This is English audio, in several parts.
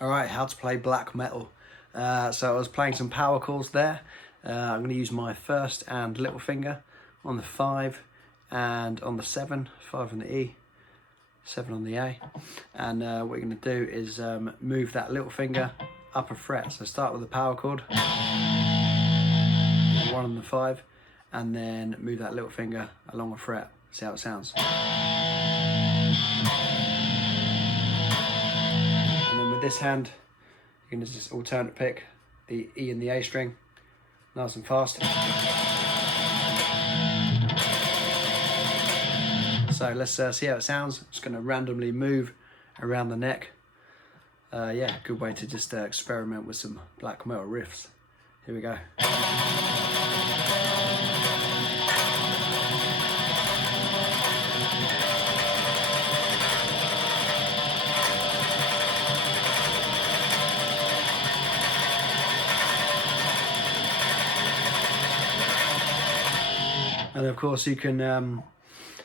Alright, how to play black metal. So I was playing some power chords there. I'm going to use my first and little finger on the 5 and on the 7, 5 on the E, 7 on the A. And what you're going to do is move that little finger up a fret. So start with the power chord, 1 on the 5, and then move that little finger along a fret. See how it sounds. With this hand, you're going to just alternate pick the E and the A string, nice and fast. So let's see how it sounds. I'm just going to randomly move around the neck. Yeah, good way to just experiment with some black metal riffs. Here we go. And of course you can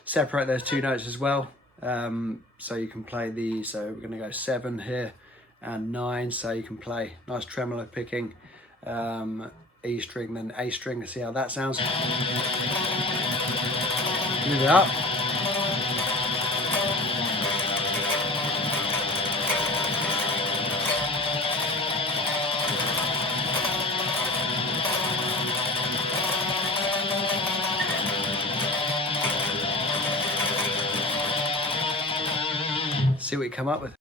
separate those two notes as well. So you can play the, so we're going to go 7 here and 9, so you can play nice tremolo picking, E string, then A string, to see how that sounds. Move it up. See what you come up with.